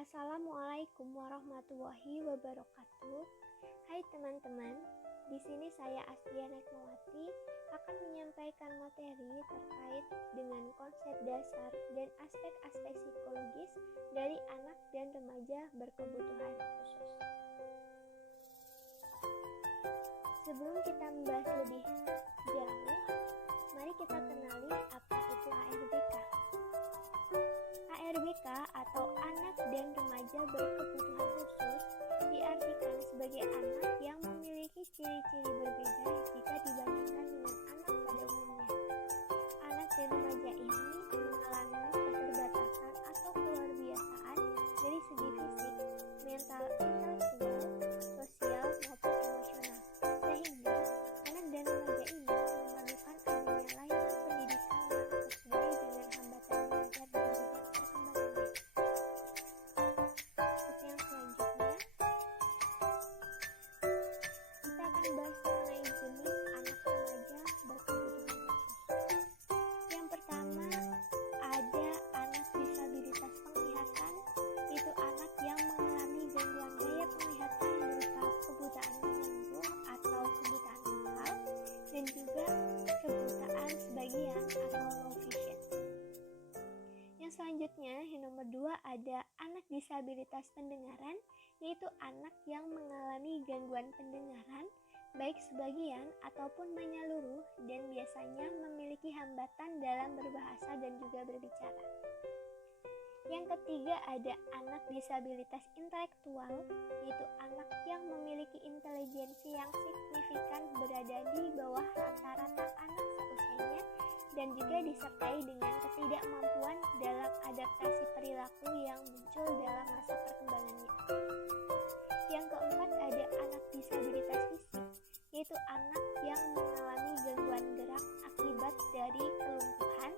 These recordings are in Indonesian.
Assalamualaikum warahmatullahi wabarakatuh. Hai teman-teman, di sini saya Astia Nekmawati akan menyampaikan materi terkait dengan konsep dasar dan aspek-aspek psikologis dari anak dan remaja berkebutuhan khusus. Sebelum kita membahas lebih jauh, mari kita kenali apa itu ARBK. ARBK atau anak dan remaja berkebutuhan khusus diartikan sebagai anak yang memiliki ciri-ciri berbeda jika dibandingkan dengan anak pada umumnya. Anak dan remaja ini mengalami keterbatasan atau keluarbiasaan dari segi fisik, mental, intelektual, sosial maupun emosional, sehingga anak dan remaja ini memerlukan adanya layanan pendidikan yang sesuai dengan hambatan belajar dan juga perkembangannya. Untuk yang selanjutnya, kita akan bahas mengenai jenis anak remaja berkebutuhan khusus. Yang pertama, ada anak disabilitas penglihatan, yaitu anak yang mengalami gangguan gaya penglihatan berupa kebutaan menyeluruh atau kebutaan total, dan juga kebutaan sebagian atau low vision. Yang selanjutnya, yang nomor 2, ada anak disabilitas pendengaran, yaitu anak yang mengalami gangguan pendengaran, baik sebagian ataupun menyeluruh, dan biasanya memiliki hambatan dalam berbahasa dan juga berbicara. Yang ketiga, ada anak disabilitas intelektual, yaitu anak yang memiliki intelijensi yang signifikan berada di bawah rata-rata anak seusianya dan juga disertai dengan ketidakmampuan dalam adaptasi perilaku yang muncul dalam masa perkembangannya. Yang keempat, ada anak disabilitas fisik, yaitu anak yang mengalami gangguan gerak akibat dari kelumpuhan,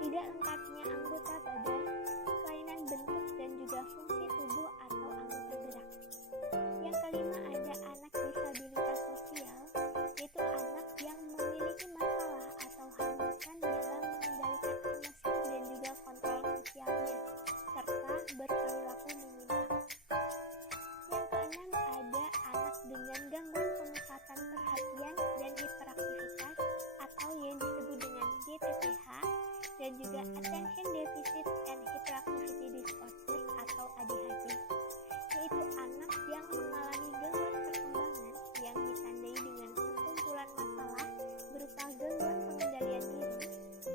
tidak lengkapnya anggota badan, kelainan bentuk dan juga fungsi tubuh atau anggota gerak. Yang kelima, ada anak disabilitas sosial, yaitu anak yang memiliki masalah atau hambatan dalam mengendalikan emosi dan juga kontrol sosialnya, serta berperilaku menyimpang. Yang keenam, ada anak dengan gangguan pemusatan perhatian dan hiperaktivitas atau yang disebut dengan GPPH, dan juga Attention Deficit and Hyperactivity Disorder atau ADHD, yaitu anak yang mengalami gangguan perkembangan yang ditandai dengan sekumpulan masalah berupa gangguan pengendalian diri,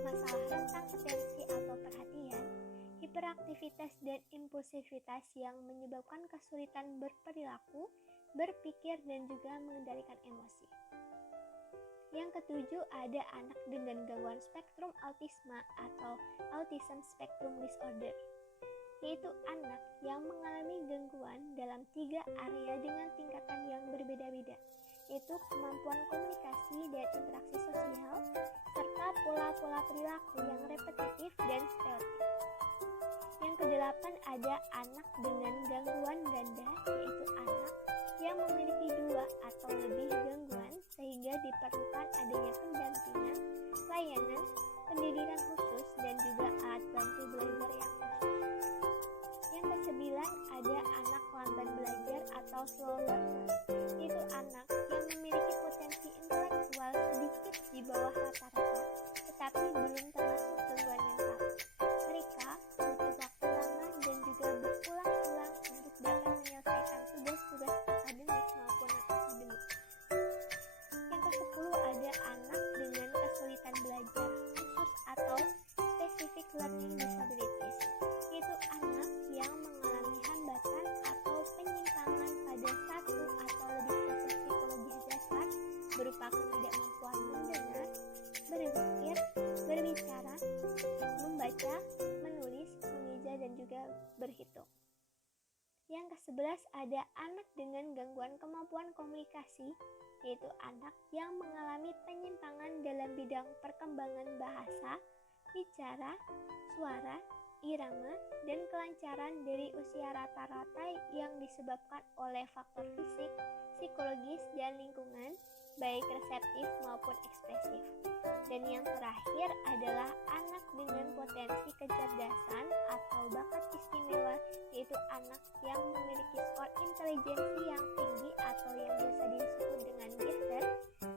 masalah rentang atensi atau perhatian, hiperaktivitas dan impulsivitas yang menyebabkan kesulitan berperilaku, berpikir dan juga mengendalikan emosi. Yang ketujuh, ada anak dengan gangguan spektrum autisme atau Autism Spectrum Disorder, yaitu anak yang mengalami gangguan dalam 3 area dengan tingkatan yang berbeda-beda, yaitu kemampuan komunikasi dan interaksi sosial, serta pola-pola perilaku yang repetitif dan stereotip. Yang kedelapan, ada anak dengan gangguan ganda, yaitu anak yang memiliki 2 atau lebih gangguan sehingga diperlukan adanya pendampingan, layanan, pendidikan khusus, dan juga alat bantu belajar yang khusus. Yang kesembilan, ada anak lamban belajar atau slow learner, yaitu anak yang memiliki potensi intelektual sedikit di bawah rata-rata, tetapi belum termasuk gangguan mental. Mereka butuh waktu lama dan juga berulang-ulang untuk dapat menyelesaikan tugas-tugas akademik maupun non-akademik. Yang ke-10, ada anak dengan kesulitan belajar khusus atau specific learning disabilities, yaitu anak yang mengalami hambatan atau penyimpangan pada 1 atau lebih proses psikologis dasar berupa ketidakmampuan mendengar, berpikir, berbicara, membaca, menulis, mengeja dan juga berhitung. Yang ke-11, ada anak dengan gangguan kemampuan komunikasi, yaitu anak yang mengalami penyimpangan dalam bidang perkembangan bahasa, bicara, suara, irama, dan kelancaran dari usia rata-rata yang disebabkan oleh faktor fisik, psikologis, dan lingkungan, baik reseptif maupun ekspresif. Dan yang terakhir adalah anak dengan potensi kecerdasan atau bakat istimewa, yaitu anak yang memiliki skor intelijensi yang tinggi atau yang biasa disebut dengan gifted,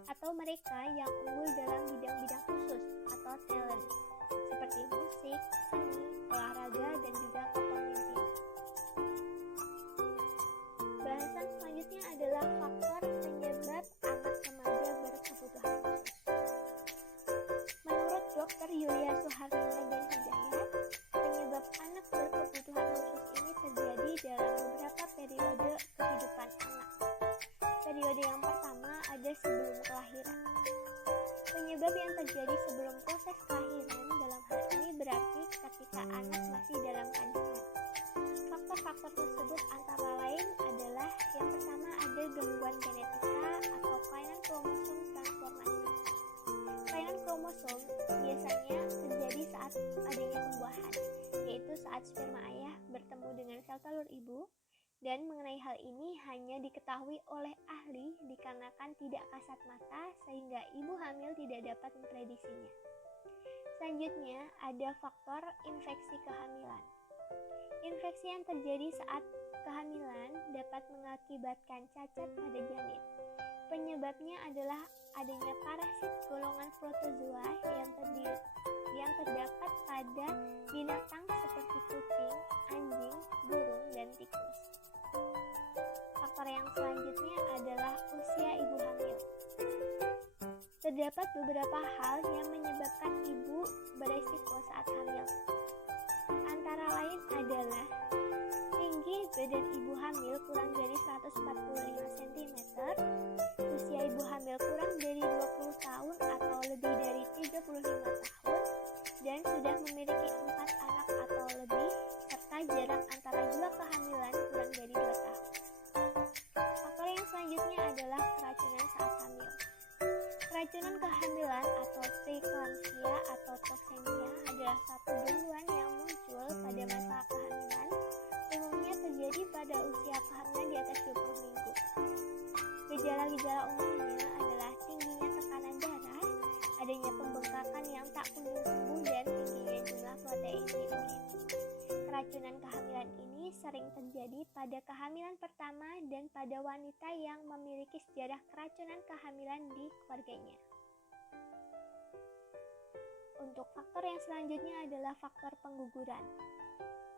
atau mereka yang unggul dalam bidang-bidang khusus atau talent, seperti musik, seni, olahraga, dan juga kepemimpinan. Bahasan selanjutnya adalah faktor penyebab anak remaja berkebutuhan khusus. Menurut Dr. Yulia Suharlila dan Hidayat, penyebab anak berkebutuhan khusus ini terjadi dalam beberapa periode kehidupan anak. Periode yang pertama ada sebelum kelahiran. Penyebab yang terjadi sebelum proses kelahiran dalam hal ini berarti ketika anak masih dalam kandungan. Faktor-faktor tersebut antara lain adalah yang pertama ada gangguan genetika atau kelainan kromosom transformasi. Kelainan kromosom biasanya terjadi saat adanya pembuahan, yaitu saat sperma ayah bertemu dengan sel telur ibu, dan mengenai hal ini hanya diketahui oleh ahli dikarenakan tidak kasat mata sehingga ibu hamil tidak dapat memprediksinya. Selanjutnya ada faktor infeksi kehamilan. Infeksi yang terjadi saat kehamilan dapat mengakibatkan cacat pada janin. Penyebabnya adalah adanya parasit golongan protozoa yang terdapat pada binatang seperti kucing, anjing, burung, dan tikus. Faktor yang selanjutnya adalah usia ibu hamil. Terdapat beberapa hal yang menyebabkan ibu beresiko saat hamil. Antara lain adalah tinggi badan ibu hamil kurang dari 145 cm, usia ibu hamil kurang dari 20 tahun atau lebih dari 35 tahun, dan sudah memiliki 4 anak atau lebih, serta jarak antara dua kehamilan kurang dari 2 tahun. Faktor yang selanjutnya adalah keracunan saat hamil. Keracunan kehamilan atau preeklamsia atau toksemia adalah satu gangguan yang muncul pada masa kehamilan, umumnya terjadi pada usia kehamilan di atas 20 minggu. Gejala-gejala umumnya adalah tingginya tekanan darah, adanya pembengkakan yang tak kunjung sembuh, dan tingginya jumlah protein di urin. Keracunan kehamilan ini sering terjadi pada kehamilan pertama dan pada wanita yang memiliki sejarah keracunan kehamilan di keluarganya. Untuk faktor yang selanjutnya adalah faktor pengguguran.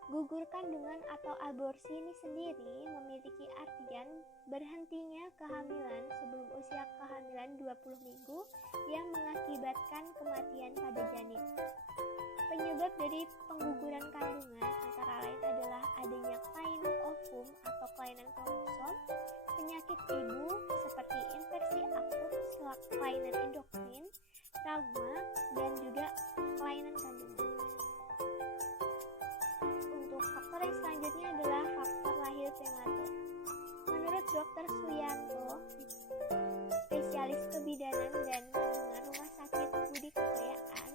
Gugur kandungan atau aborsi ini sendiri memiliki artian berhentinya kehamilan sebelum usia kehamilan 20 minggu yang mengakibatkan kematian pada janin. Penyebab dari pengguguran kandungan antara lain adalah adanya kelainan ovum atau kelainan kromosom, penyakit ibu seperti infeksi akut, kelainan endokrin, trauma, dan juga kelainan kandungan. Untuk faktor yang selanjutnya adalah faktor lahir prematur. Menurut Dr. Suyanto, spesialis kebidanan dan kandungan Rumah Sakit Budi Kemuliaan,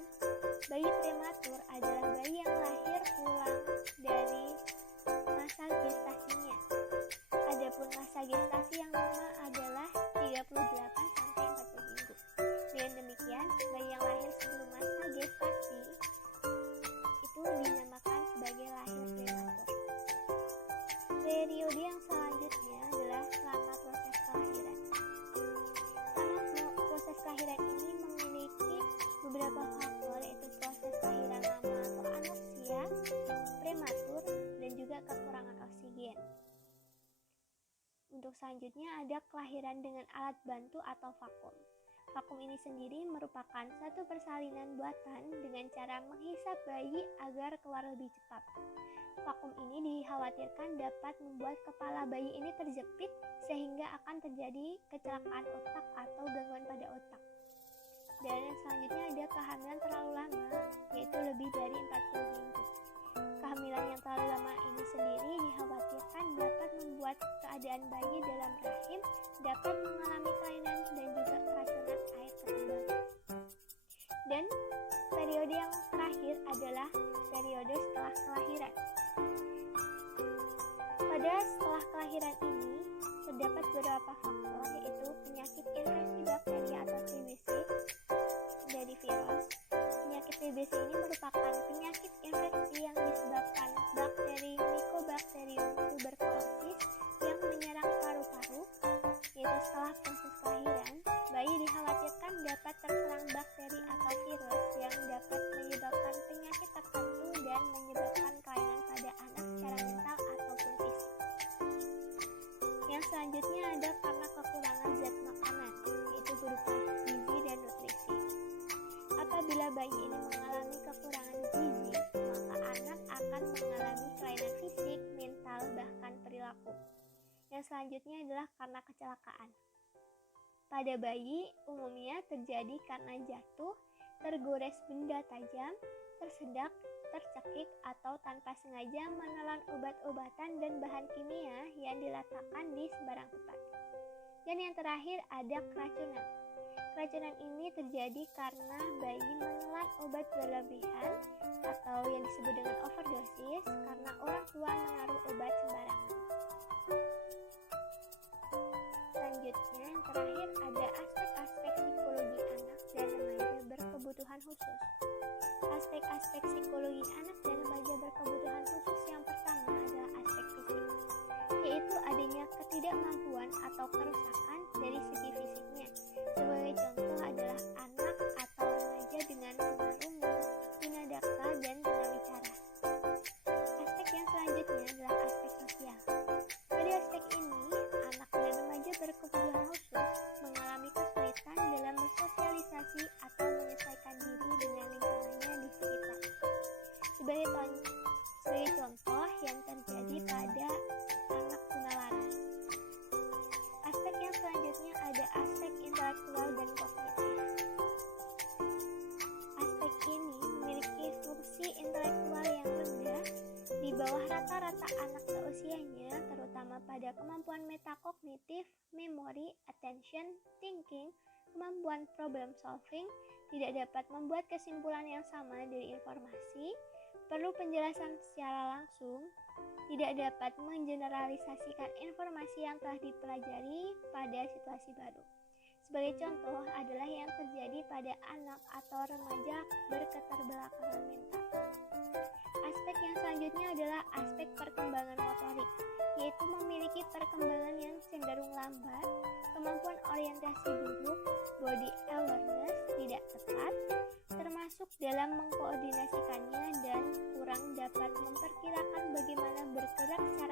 bayi prematur adalah bayi yang lahir pulang dari masa gestasinya. Adapun masa gestasi yang normal adalah 38-40 minggu. Dengan demikian, bayi yang lahir sebelum masa gestasi itu dinamakan sebagai lahir prematur. Periode yang selanjutnya adalah selama proses kelahiran. Selama proses kelahiran ini memiliki beberapa faktor, yaitu proses kelahiran lama atau anoksia, prematur, dan juga kekurangan oksigen. Untuk selanjutnya ada kelahiran dengan alat bantu atau vakum. Vakum ini sendiri merupakan satu persalinan buatan dengan cara menghisap bayi agar keluar lebih cepat. Vakum ini dikhawatirkan dapat membuat kepala bayi ini terjepit sehingga akan terjadi kecelakaan otak atau gangguan pada otak. Dan selanjutnya ada kehamilan terlalu lama, yaitu lebih dari 40 minggu. Kehamilan yang terlalu lama ini sendiri dikhawatirkan dapat membuat keadaan bayi dalam rahim dapat mengalami kelainan dan juga keracunan air ketimbang. Dan periode yang terakhir adalah periode setelah kelahiran. Pada setelah kelahiran ini terdapat beberapa faktor, yaitu penyakit infeksi bakteri atau TBC dari virus. Penyakit TBC ini merupakan penyakit infeksi yang disebabkan bakteri Mycobacterium kelainan fisik, mental, bahkan perilaku. Yang selanjutnya adalah karena kecelakaan. Pada bayi, umumnya terjadi karena jatuh, tergores benda tajam, tersedak, tercekik, atau tanpa sengaja menelan obat-obatan dan bahan kimia yang diletakkan di sembarang tempat. Dan yang terakhir ada keracunan. Keracunan ini terjadi karena bayi menelan obat berlebihan atau yang disebut dengan overdosis karena orang tua menaruh obat sembarangan. Selanjutnya yang terakhir ada aspek-aspek psikologi anak dan remaja berkebutuhan khusus. Aspek-aspek psikologi anak dan remaja berkebutuhan khusus yang pertama adalah aspek fisik, yaitu adanya ketidakmampuan atau kerusakan dari segi fisiknya. Sebagai contoh adalah anak atau remaja dengan tunarungu, tunadaksa, dan tunawicara. Aspek yang selanjutnya adalah aspek sosial. Pada aspek ini, anak dan remaja berkebutuhan khusus mengalami kesulitan dalam bersosialisasi atau menyesuaikan diri dengan lingkungannya di sekitar. Sebagai contoh yang terjadi pada anak tunalaras. Aspek yang selanjutnya ada aspek intelektual dan kognitif. Aspek ini memiliki fungsi intelektual yang rendah di bawah rata-rata anak seusianya, terutama pada kemampuan metakognitif, memori, attention, thinking, kemampuan problem solving, tidak dapat membuat kesimpulan yang sama dari informasi, perlu penjelasan secara langsung, tidak dapat mengeneralisasikan informasi yang telah dipelajari pada situasi baru. Sebagai contoh adalah yang terjadi pada anak atau remaja berketerbelakangan mental. Aspek yang selanjutnya adalah aspek perkembangan motorik, yaitu memiliki perkembangan yang cenderung lambat, kemampuan orientasi buruk, body awareness tidak tepat, termasuk dalam mengkoordinasikannya dan kurang dapat memperkirakan bagaimana bergerak secara